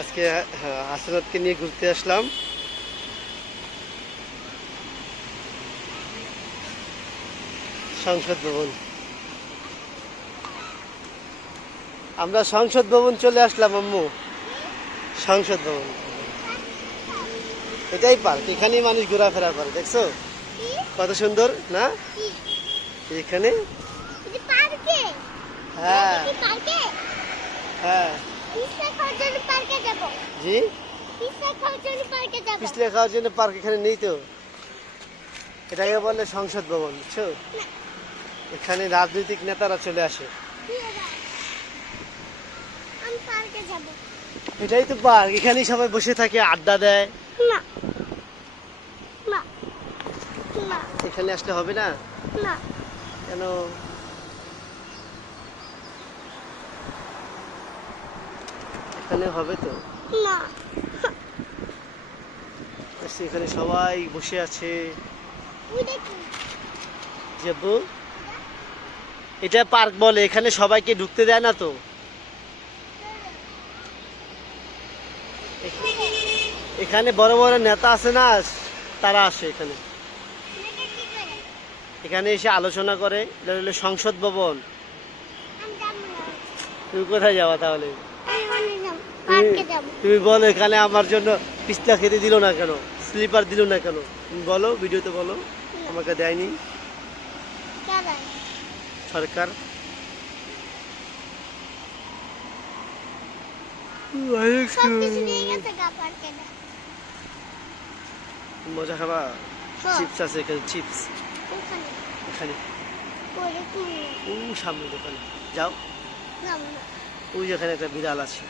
আজকে হাসনাতকে নিয়ে ঘুরতে আসলাম। সংসদ ভবন, আমরা সংসদ ভবন চলে আসলাম আম্মু। সংসদ ভবন এটাই পার্ক, এখানেই মানুষ ঘোরাফেরা করে। দেখছো কত সুন্দর না এখানে? হ্যাঁ হ্যাঁ জি, পিছলে খাওয়ার জন্য পার্ক এখানে নেই তো। এটাকে বলে সংসদ ভবন, বুঝছো? এখানে রাজনৈতিক নেতারা চলে আসে। এটাই তো পার্ক, এখানেই সবাই বসে থাকে, আড্ডা দেয়। এখানে আসলে হবে না কেন? এখানে হবে তো। এখানে সবাই বসে আছে। যাবো, এটা পার্ক বলে, এখানে সবাইকে ঢুকতে দেয় না তো। এখানে বড় বড় নেতা আছে না, তারা আসে এখানে। এখানে এসে আলোচনা করে। এটা হলো সংসদ ভবন। তুমি কোথায় যাওয়া তাহলে? তুমি বলো, এখানে আমার জন্য পিস্তা খেতে দিল না কেন, স্লিপার দিল না কেন? তুমি বলো, ভিডিওতে বলো। আমাকে দেয়নি সরকার। মজা খাবা? চিপস আছে এখানে, চিপস এখানে সামনে দোকানে যাও। ওই যেখানে একটা বিড়াল আছে,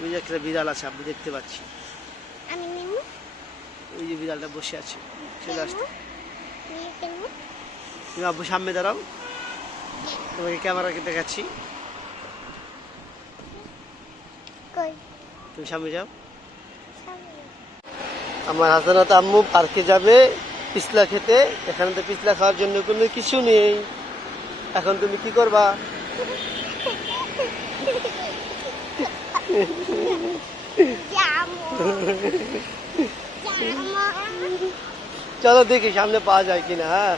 ওই যে একটা বিড়াল আছে, আপনি দেখতে পাচ্ছি। ওই যে বিড়ালটা বসে আছে, চলে আসছে। তুমি আব্বু সামনে দাঁড়াও, তোমাকে ক্যামেরাকে দেখাচ্ছি। তুমি সামনে যাও। আমার হাসানাত আম্মু পার্কে যাবে পিছলা খেতে। এখানে তো পিছলা খাওয়ার জন্য কোনো কিছু নেই। এখন তুমি কি করবা? চলো দেখি সামনে পাওয়া যায় কিনা। হ্যাঁ,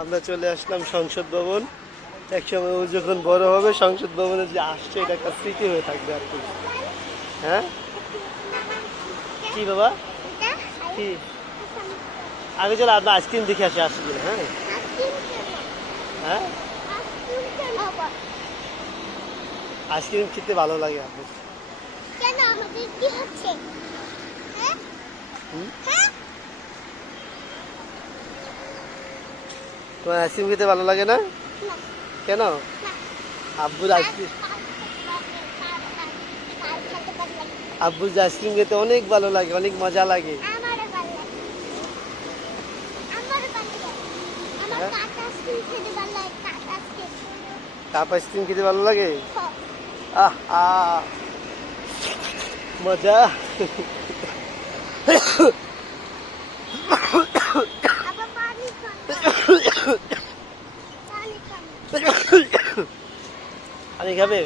আমরা চলে আসলাম সংসদ ভবন। একসময় ও যখন বড় হবে, সংসদ ভবনে যে আসছে, এটা একটা স্মৃতি হয়ে থাকবে আর কি। হ্যাঁ, কি বাবা, কি? আগে চলো আপনার আইসক্রিম দেখে আসে, আসবে। হ্যাঁ হ্যাঁ, আইসক্রিম খেতে ভালো লাগে আপনার? তোমার আইসক্রিম খেতে ভালো লাগে না কেন? আব্বুর আইসক্রিম, আব্বুর আইসক্রিম খেতে অনেক ভালো লাগে, অনেক মজা লাগে। কাপ আইসক্রিম খেতে ভালো লাগে। আহ মজা। পানি খাবে?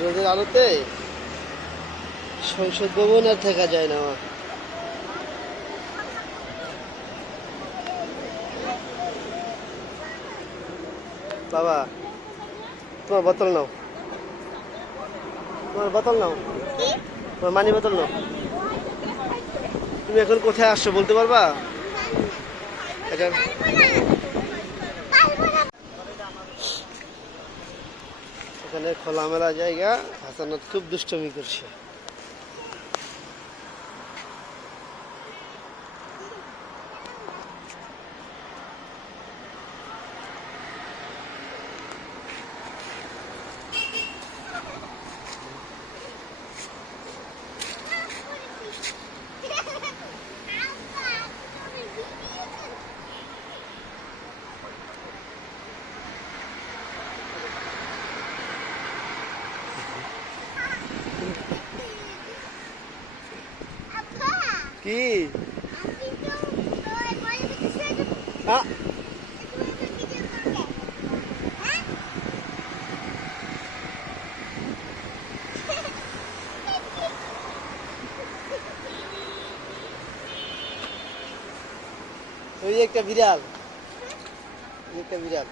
রোদের আলোতে সংসদ ভবন আর থাকা যায় না। বাবা, তোমার বোতল নাও, তোমার বোতল নাও, তোমার মানি বোতল নাও। তুমি এখন কোথায় আসছো বলতে পারবা? এটা এখানে খোলামেলা জায়গা। হাসানাত খুব দুষ্টমি করছে। কি আ, ওই যে একটা বিড়াল, ওই একটা বিড়াল।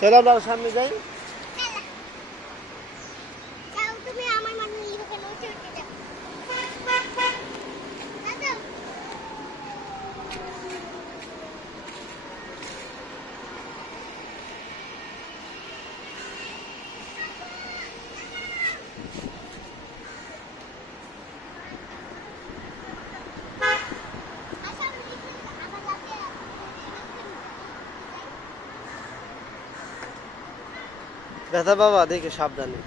চলো আমরা সামনে যাই। ব্যথা বাবা দেখে সাবধানে।